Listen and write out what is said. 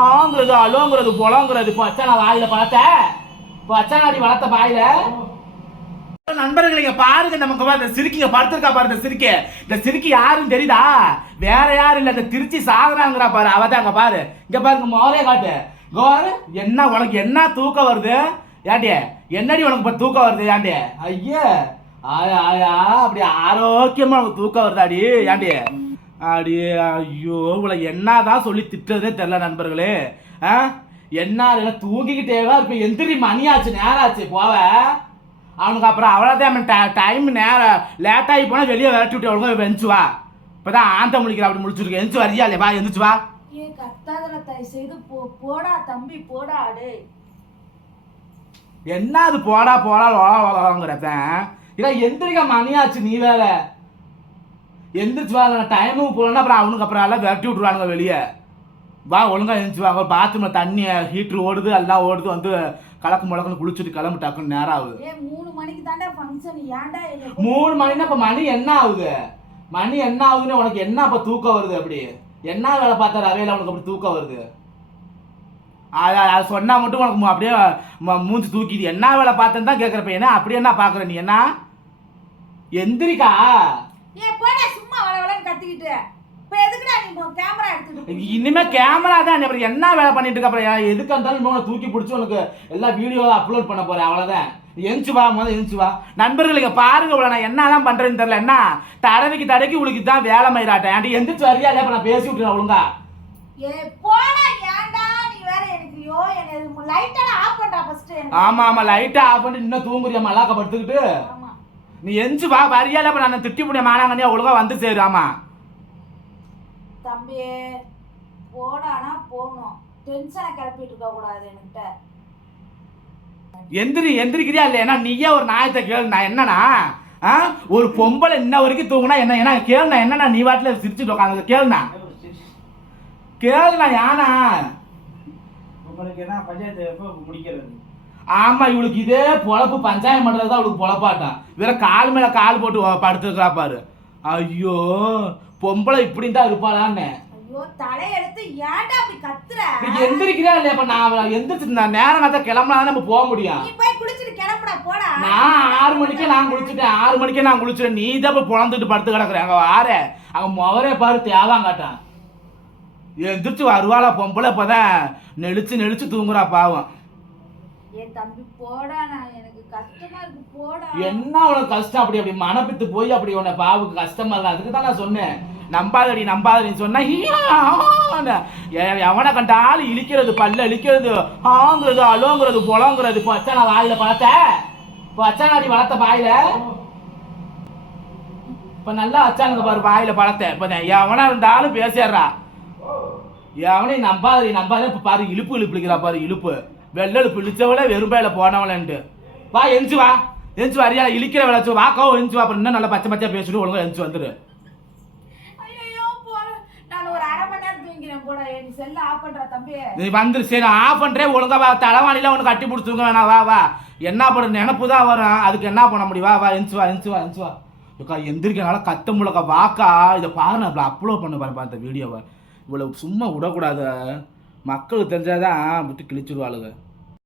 ஆங்கிறது அலோங்கிறது புலங்கிறது இப்போ வாயில பார்த்த இப்போ அச்சானாடி வளர்த்த வாயில. நண்பர்கள் இங்க பாருங்க நமக்கு பாரு, இந்த சிரிக்கிங்க படுத்திருக்கா பாரு இந்த சிரிக்க இந்த சிரிக்கி யாருன்னு தெரியுதா? வேற யாரும் இல்ல இந்த திருச்சி சாகுறாங்கிறா பாரு அவ தான் பாரு. இங்க பாருங்க மோரே காட்டு. கோரு என்ன உனக்கு என்ன தூக்கம் வருது? ஏண்டி என்னடி உனக்கு இப்ப தூக்கம் வருது ஏண்டிய ஐயா ஆயா ஆயா அப்படி ஆரோக்கியமா உனக்கு தூக்கம் வருதாடி ஏண்டிய அடி ஐயோ இவளை என்னதான் சொல்லி திட்டுறதே தெரியல நண்பர்களே. ஆ? என்ன தான் இப்போ எந்திரி மணியாச்சு நேராச்சு போவ. அவனுக்கு அப்புறம் அவ்வளோதான் டைம் நேரம் லேட் ஆகி போனால் வெளியே விரட்டி விட்டு ஒழுங்கா வெந்துச்சு வா. இப்போ தான் ஆந்த முழிக்கிற அப்படி முடிச்சிருக்கு எந்திச்சு வரியா இல்லையா வா எந்திரிச்சு வா. ஏ கத்தாதல தயவு செய்து போடா தம்பி போடா அடே. என்ன அது போடா போடா லோங்கிறதன் இல்லை எந்திரிக்க மணியாச்சு நீ வேற. எந்திரிச்சு வா டைமுக்கு போகலன்னா அப்புறம் அவனுக்கு அப்புறம் எல்லாம் விரட்டி விட்ருவானுங்க வெளியே. வா ஒழுங்கா எழுந்துச்சு வா. பாத்ரூமில் தண்ணி ஹீட்ரு ஓடுது எல்லாம் ஓடுது வந்து கலக்கு முழக்குன்னு குளிச்சுட்டு கிளம்பு டக்குன்னு நேரம் ஆகுது. மூணு மணிக்கு தாண்டா ஃபங்க்ஷன் ஏன்டா மூணு மணினா இப்போ மணி என்ன ஆகுது? மணி என்ன ஆகுதுன்னு உனக்கு என்ன அப்போ தூக்கம் வருது அப்படி? என்ன வேலை பார்த்த ரவையில் உனக்கு அப்படி தூக்கம் வருது? அது அது சொன்னா மட்டும் உனக்கு அப்படியே மூஞ்சி தூக்கிது. என்ன வேலை பார்த்தேன்னு தான் கேட்குறப்ப என்ன அப்படி என்ன பார்க்குற நீ என்ன? எந்திரிக்கா. சும்மா வள வளன்னு கத்திக்கிட்டு. இப்போ எதுக்குடா நீ கேமரா எடுத்துட்டு? இனிமே கேமரா தான் அப்புறம் என்ன வேலை பண்ணிட்டு இருக்க அப்புறம் எதுக்கு இருந்தாலும் உன்னை தூக்கி பிடிச்சி உனக்கு எல்லா வீடியோவை அப்லோட் பண்ண போறேன் அவ்வளோதான் எந்திச்சு வா முதல்ல எந்திச்சு வா. நண்பர்கள் இங்க பாருங்க இவ்வளோ நான் என்னதான் பண்றேன்னு தெரியல. என்ன? தடவைக்கு தடவைக்கு உனக்கு தான் வேலை மயிராட்டேன் ஆண்டி எந்திரிச்சு வரியா? இப்ப நான் பேசி விட்டுறேன் ஒழுங்கா. போடா ஏன்டா? நீ வேற எனக்கு யோ எனக்கு லைட்டெல்லாம் ஆஃப் ஃபர்ஸ்ட் ஆமா ஆமா ஆஃப் பண்ணிட்டு இன்னும் தூங்குறியா? மல்லாக்க படுத்துக்கிட்டு. ஆமா. நீ எந்திச்சு வா வரியா இல்ல இப்ப நான் திட்டி முடிய மானாங்கனியா ஒழுங்கா வந்து சேரு ஆமா. தம்பி போடானா போகணும். டென்ஷனை கிளப்பிட்டு இருக்க கூடாது என்கிட்ட. எந்திரி எந்திரிக்கிறியா இல்லையா? நீயே ஒரு நாயத்தை கேளு நான் என்னன்னா ஆ ஒரு பொம்பளை இன்ன வரைக்கும் தூங்குனா என்ன என்ன கேளுண்ணா என்னண்ணா நீ வாட்டில் சிரிச்சுட்டு உட்காந்து கேளுண்ணா. கேளுண்ணா யானா? உங்களுக்கு என்ன பஞ்சாயத்து எப்போ முடிக்கிறது? ஆமா இவளுக்கு இதே பொழப்பு பஞ்சாயம் பண்றது தான் அவளுக்கு பொழப்பாட்டம். வேற கால் மேல கால் போட்டு படுத்துக்கிறா பாரு. ஐயோ பொம்பளை இப்படி தான் இருப்பாளான்னு இல்லையா? இப்ப நான் எந்திரிச்சு நான் நேரம் காத்த கிளம்புனா நம்ம போக முடியும். போய் நான் ஆறு மணிக்கே நான் குளிச்சுட்டேன். ஆறு மணிக்கே நான் குளிச்சுட்டேன். நீ தான் இப்ப புலந்துட்டு படுத்து கிடக்குற. அங்க வார. அங்க முவரே பாரு தேவான் காட்டான் எந்திரிச்சு வருவாளா பொம்பளை இப்பதான். நெளிச்சு நெளிச்சு தூங்குறா பாவம். என் தம்பி போடா நான் எனக்கு கஷ்டமா இருக்கு போடா. என்ன உனக்கு கஷ்டம்? அப்படி அப்படி மனப்பித்து போய் அப்படி உன்னை பாவுக்கு கஷ்டமா இருக்கு அதுக்கு தான் நான் சொன்னேன். நம்பாதடி நம்பாதடின்னு சொன்னா எ- எவனை கண்டாலும் இழிக்கிறது பல்ல இழிக்கிறது ஆங்கிறது அலோங்கிறது புலங்கிறது பச்சை நான் வாயில பார்த்த இப்போ அச்சானாடி வளர்த்த பாயில இப்ப நல்லா அச்சானுங்க பாரு வாயில பழத்த. இப்ப எவனா இருந்தாலும் பேசிடுறா. எவனையும் நம்பாதடி நம்பாத இப்ப பாரு இழுப்பு இழுப்புலிக்கிறா பாரு இழுப்பு. வெள்ளை இழுப்பு இழிச்சவள வெறும்பையில போனவளன்ட்டு. வா எஞ்சி வா. எஞ்சி வரியா? இழிக்கிற விளைச்சு வாக்கோ எஞ்சி வா அப்புறம் இன்னும் நல்லா பச்சை பச்சையா பேசிட்டு ஒழுங்கா எஞ்சி ஏ, நீ வந்துரு சரி நான் ஆஃப் பண்றேன் ஒழுங்கா வா. தலைவாணில ஒன்று கட்டி பிடிச்சிருங்க வேணாம் வா வா. என்ன பண்ண நினப்பு தான் வரும். அதுக்கு என்ன பண்ண முடியும்? வா வா எஞ்சி வா எஞ்சி வா எஞ்சி வா. அக்கா எந்திரிக்கனால கத்த முழக்க. வாக்கா. இதை பாரு நான் அப்லோட் பண்ண பாருப்பா இந்த வீடியோவை இவ்வளவு சும்மா விடக்கூடாது. மக்களுக்கு தெரிஞ்சால் தான் விட்டு கிழிச்சிருவாளுங்க.